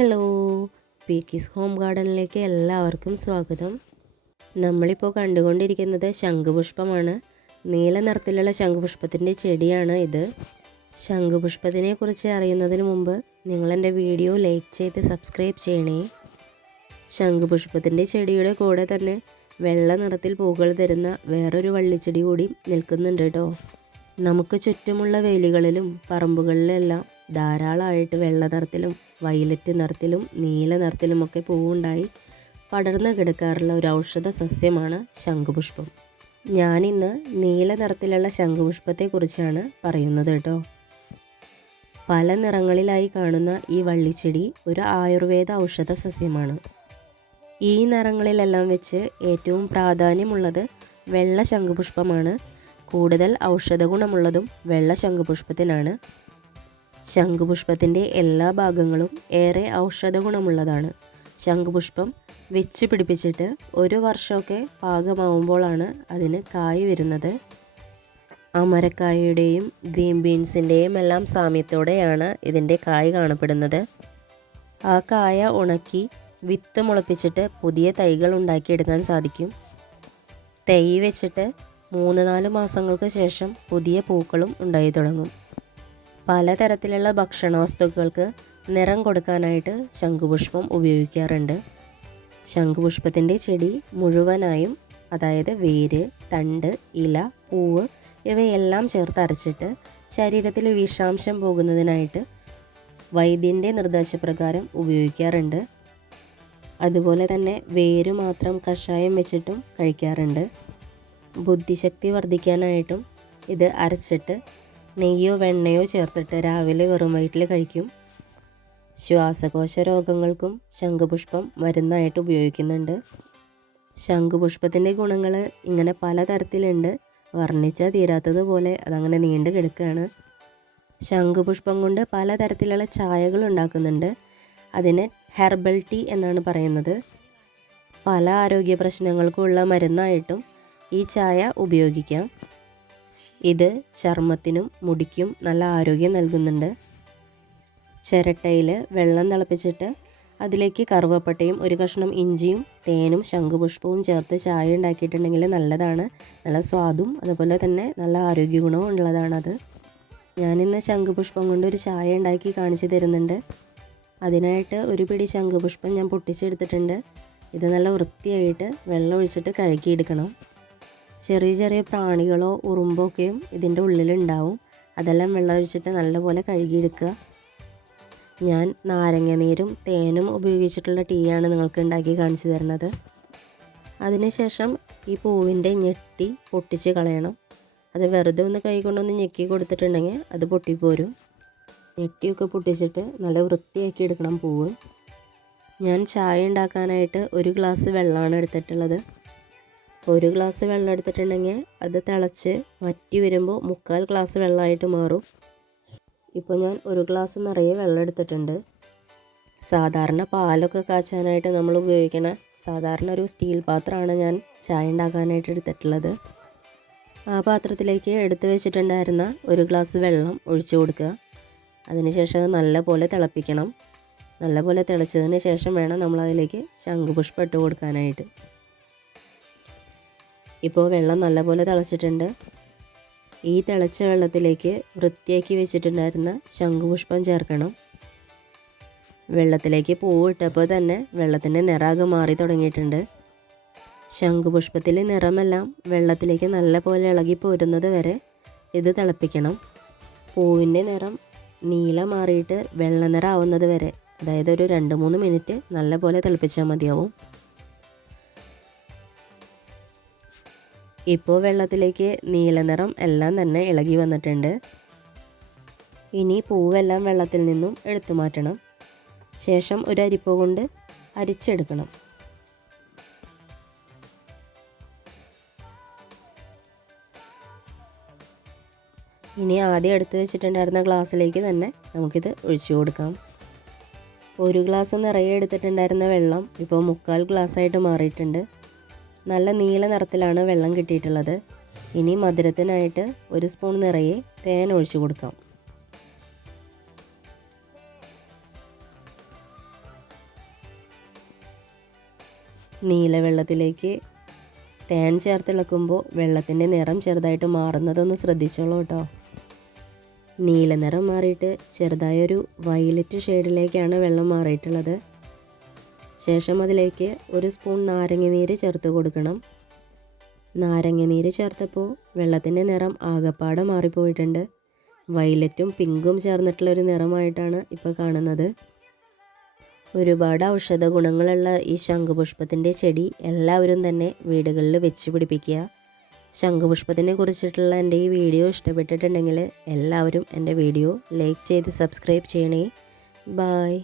Hello, പീക്കീസ് home ഗാർഡനിലേക്ക് എല്ലാവർക്കും സ്വാഗതം. നമ്മളിപ്പോൾ കണ്ടുകൊണ്ടിരിക്കുന്നത് ശംഖുപുഷ്പമാണ്. നീല നിറത്തിലുള്ള ശംഖുപുഷ്പത്തിൻ്റെ ചെടിയാണ് ഇത്. ശംഖുപുഷ്പത്തിനെ കുറിച്ച് അറിയുന്നതിന് മുമ്പ് നിങ്ങളെൻ്റെ വീഡിയോ ലൈക്ക് ചെയ്ത് സബ്സ്ക്രൈബ് ചെയ്യണേ. ശംഖുപുഷ്പത്തിൻ്റെ ചെടിയുടെ കൂടെ തന്നെ വെള്ള നിറത്തിൽ പൂക്കൾ തരുന്ന വേറൊരു വള്ളിച്ചെടി കൂടി നിൽക്കുന്നുണ്ട് കേട്ടോ. നമുക്ക് ചുറ്റുമുള്ള വേലികളിലും പറമ്പുകളിലെല്ലാം ധാരാളമായിട്ട് വെള്ള നിറത്തിലും വയലറ്റ് നിറത്തിലും നീല നിറത്തിലുമൊക്കെ പൂവുണ്ടായി പടർന്നു കിടക്കാറുള്ള ഒരു ഔഷധ സസ്യമാണ് ശംഖുപുഷ്പം. ഞാനിന്ന് നീല നിറത്തിലുള്ള ശംഖുപുഷ്പത്തെക്കുറിച്ചാണ് പറയുന്നത് കേട്ടോ. പല നിറങ്ങളിലായി കാണുന്ന ഈ വള്ളിച്ചെടി ഒരു ആയുർവേദ ഔഷധ സസ്യമാണ്. ഈ നിറങ്ങളിലെല്ലാം വെച്ച് ഏറ്റവും പ്രാധാന്യമുള്ളത് വെള്ള ശംഖുപുഷ്പമാണ്. കൂടുതൽ ഔഷധ ഗുണമുള്ളതും വെള്ള ശംഖുപുഷ്പത്തിനാണ്. ശംഖുപുഷ്പത്തിൻ്റെ എല്ലാ ഭാഗങ്ങളും ഏറെ ഔഷധ ഗുണമുള്ളതാണ്. ശംഖുപുഷ്പം വെച്ച് പിടിപ്പിച്ചിട്ട് ഒരു വർഷമൊക്കെ പാകമാവുമ്പോഴാണ് അതിന് കായ് വരുന്നത്. അമരക്കായയുടെയും ഗ്രീൻ ബീൻസിൻ്റെയും എല്ലാം സാമ്യത്തോടെയാണ് ഇതിൻ്റെ കായ് കാണപ്പെടുന്നത്. ആ കായ ഉണക്കി വിത്ത് മുളപ്പിച്ചിട്ട് പുതിയ തൈകൾ ഉണ്ടാക്കിയെടുക്കാൻ സാധിക്കും. തൈ വെച്ചിട്ട് 3-4 മാസങ്ങൾക്ക് ശേഷം പുതിയ പൂക്കളും ഉണ്ടായി തുടങ്ങും. പലതരത്തിലുള്ള ഭക്ഷണ വസ്തുക്കൾക്ക് നിറം കൊടുക്കാനായിട്ട് ശംഖുപുഷ്പം ഉപയോഗിക്കാറുണ്ട്. ശംഖുപുഷ്പത്തിൻ്റെ ചെടി മുഴുവനായും, അതായത് വേര്, തണ്ട്, ഇല, പൂവ് ഇവയെല്ലാം ചേർത്ത് അരച്ചിട്ട് ശരീരത്തിൽ വിഷാംശം പോകുന്നതിനായിട്ട് വൈദ്യൻ്റെ നിർദ്ദേശപ്രകാരം ഉപയോഗിക്കാറുണ്ട്. അതുപോലെ തന്നെ വേര് മാത്രം കഷായം വെച്ചിട്ടും കഴിക്കാറുണ്ട്. ബുദ്ധിശക്തി വർദ്ധിക്കാനായിട്ടും ഇത് അരച്ചിട്ട് നെയ്യോ വെണ്ണയോ ചേർത്തിട്ട് രാവിലെ വെറും വയറ്റിൽ കഴിക്കും. ശ്വാസകോശ രോഗങ്ങൾക്കും ശംഖുപുഷ്പം മരുന്നായിട്ട് ഉപയോഗിക്കുന്നുണ്ട്. ശംഖുപുഷ്പത്തിൻ്റെ ഗുണങ്ങൾ ഇങ്ങനെ പലതരത്തിലുണ്ട്. വർണ്ണിച്ചാൽ തീരാത്തതുപോലെ അതങ്ങനെ നീണ്ടു കിടക്കുകയാണ്. ശംഖുപുഷ്പം കൊണ്ട് പലതരത്തിലുള്ള ചായകൾ ഉണ്ടാക്കുന്നുണ്ട്. അതിന് ഹെർബൽ ടീ എന്നാണ് പറയുന്നത്. പല ആരോഗ്യ പ്രശ്നങ്ങൾക്കുമുള്ള മരുന്നായിട്ടും ഈ ചായ ഉപയോഗിക്കാം. ഇത് ചർമ്മത്തിനും മുടിക്കും നല്ല ആരോഗ്യം നൽകുന്നുണ്ട്. ചിരട്ടയിൽ വെള്ളം തിളപ്പിച്ചിട്ട് അതിലേക്ക് കറുവപ്പട്ടയും ഒരു കഷ്ണം ഇഞ്ചിയും തേനും ശംഖുപുഷ്പവും ചേർത്ത് ചായ ഉണ്ടാക്കിയിട്ടുണ്ടെങ്കിൽ നല്ലതാണ്. നല്ല സ്വാദും അതുപോലെ തന്നെ നല്ല ആരോഗ്യ ഗുണവും ഉള്ളതാണത്. ഞാനിന്ന് ശംഖുപുഷ്പം കൊണ്ട് ഒരു ചായ ഉണ്ടാക്കി കാണിച്ചു തരുന്നുണ്ട്. അതിനായിട്ട് ഒരു പിടി ശംഖുപുഷ്പം ഞാൻ പൊട്ടിച്ചെടുത്തിട്ടുണ്ട്. ഇത് നല്ല വൃത്തിയായിട്ട് വെള്ളം ഒഴിച്ചിട്ട് കഴുകിയെടുക്കണം. ചെറിയ ചെറിയ പ്രാണികളോ ഉറുമ്പോ ഒക്കെയും ഇതിൻ്റെ ഉള്ളിലുണ്ടാവും. അതെല്ലാം വെള്ളം ഒഴിച്ചിട്ട് നല്ലപോലെ കഴുകിയെടുക്കുക. ഞാൻ നാരങ്ങ നീരും തേനും ഉപയോഗിച്ചിട്ടുള്ള ടീയാണ് നിങ്ങൾക്ക് ഉണ്ടാക്കി കാണിച്ചു തരുന്നത്. അതിനുശേഷം ഈ പൂവിൻ്റെ ഞെട്ടി പൊട്ടിച്ച് കളയണം. അത് വെറുതെ ഒന്ന് കൈ കൊണ്ടൊന്ന് ഞെക്കി കൊടുത്തിട്ടുണ്ടെങ്കിൽ അത് പൊട്ടിപ്പോരും. ഞെട്ടിയൊക്കെ പൊട്ടിച്ചിട്ട് നല്ല വൃത്തിയാക്കി എടുക്കണം പൂവ്. ഞാൻ ചായ ഉണ്ടാക്കാനായിട്ട് 1 ഗ്ലാസ് വെള്ളമാണ് എടുത്തിട്ടുള്ളത്. 1 ഗ്ലാസ് വെള്ളം എടുത്തിട്ടുണ്ടെങ്കിൽ അത് തിളച്ച് വറ്റി വരുമ്പോൾ 3/4 ഗ്ലാസ് വെള്ളമായിട്ട് മാറും. ഇപ്പോൾ ഞാൻ 1 ഗ്ലാസ് നിറയെ വെള്ളം എടുത്തിട്ടുണ്ട്. സാധാരണ പാലൊക്കെ കാച്ചാനായിട്ട് നമ്മൾ ഉപയോഗിക്കണ സാധാരണ ഒരു സ്റ്റീൽ പാത്രമാണ് ഞാൻ ചായ ഉണ്ടാക്കാനായിട്ട് എടുത്തിട്ടുള്ളത്. ആ പാത്രത്തിലേക്ക് എടുത്ത് വെച്ചിട്ടുണ്ടായിരുന്ന 1 ഗ്ലാസ് വെള്ളം ഒഴിച്ചു കൊടുക്കുക. അതിനുശേഷം അത് നല്ലപോലെ തിളപ്പിക്കണം. നല്ലപോലെ തിളച്ചതിന് ശേഷം വേണം നമ്മളതിലേക്ക് ശംഖുപുഷ്പം ഇട്ട് കൊടുക്കാനായിട്ട്. ഇപ്പോൾ വെള്ളം നല്ലപോലെ തിളച്ചിട്ടുണ്ട്. ഈ തിളച്ച വെള്ളത്തിലേക്ക് വൃത്തിയാക്കി വെച്ചിട്ടുണ്ടായിരുന്ന ശംഖുപുഷ്പം ചേർക്കണം. വെള്ളത്തിലേക്ക് പൂവ് ഇട്ടപ്പോൾ തന്നെ വെള്ളത്തിൻ്റെ നിറാകെ മാറി തുടങ്ങിയിട്ടുണ്ട്. ശംഖുപുഷ്പത്തിലെ നിറമെല്ലാം വെള്ളത്തിലേക്ക് നല്ലപോലെ ഇളകി പോരുന്നത് വരെ ഇത് തിളപ്പിക്കണം. പൂവിൻ്റെ നിറം നീല മാറിയിട്ട് വെള്ള നിറമാവുന്നത് വരെ, അതായത് ഒരു 2-3 മിനിറ്റ് നല്ലപോലെ തിളപ്പിച്ചാൽ മതിയാവും. ഇപ്പോൾ വെള്ളത്തിലേക്ക് നീല നിറം എല്ലാം തന്നെ ഇളകി വന്നിട്ടുണ്ട്. ഇനി പൂവെല്ലാം വെള്ളത്തിൽ നിന്നും എടുത്തു മാറ്റണം. ശേഷം ഒരു അരിപ്പ കൊണ്ട് അരിച്ചെടുക്കണം. ഇനി ആദ്യം എടുത്തു വെച്ചിട്ടുണ്ടായിരുന്ന ഗ്ലാസ്സിലേക്ക് തന്നെ നമുക്കിത് ഒഴിച്ചു കൊടുക്കാം. 1 ഗ്ലാസ് നിറയെ എടുത്തിട്ടുണ്ടായിരുന്ന വെള്ളം ഇപ്പോൾ 3/4 ഗ്ലാസ്സായിട്ട് മാറിയിട്ടുണ്ട്. നല്ല നീല നിറത്തിലാണ് വെള്ളം കിട്ടിയിട്ടുള്ളത്. ഇനി മധുരത്തിനായിട്ട് 1 സ്പൂൺ നിറയെ തേൻ ഒഴിച്ചു കൊടുക്കാം. നീല വെള്ളത്തിലേക്ക് തേൻ ചേർത്തിളക്കുമ്പോൾ വെള്ളത്തിൻ്റെ നിറം ചെറുതായിട്ട് മാറുന്നതൊന്ന് ശ്രദ്ധിച്ചോളൂ കേട്ടോ. നീല നിറം മാറിയിട്ട് ചെറുതായൊരു വയലറ്റ് ഷെയ്ഡിലേക്കാണ് വെള്ളം മാറിയിട്ടുള്ളത്. ശേഷം അതിലേക്ക് ഒരു സ്പൂൺ നാരങ്ങനീര് ചേർത്ത് കൊടുക്കണം. നാരങ്ങനീര് ചേർത്തപ്പോൾ വെള്ളത്തിൻ്റെ നിറം ആകപ്പാടെ മാറിപ്പോയിട്ടുണ്ട്. വയലറ്റും പിങ്കും ചേർന്നിട്ടുള്ളൊരു നിറമായിട്ടാണ് ഇപ്പോൾ കാണുന്നത്. ഒരുപാട് ഔഷധ ഗുണങ്ങളുള്ള ഈ ശംഖുപുഷ്പത്തിൻ്റെ ചെടി എല്ലാവരും തന്നെ വീടുകളിൽ വെച്ച് പിടിപ്പിക്കുക. ശംഖുപുഷ്പത്തിനെ കുറിച്ചിട്ടുള്ള എൻ്റെ ഈ വീഡിയോ ഇഷ്ടപ്പെട്ടിട്ടുണ്ടെങ്കിൽ എല്ലാവരും എൻ്റെ വീഡിയോ ലൈക്ക് ചെയ്ത് സബ്സ്ക്രൈബ് ചെയ്യണേ. ബായ്.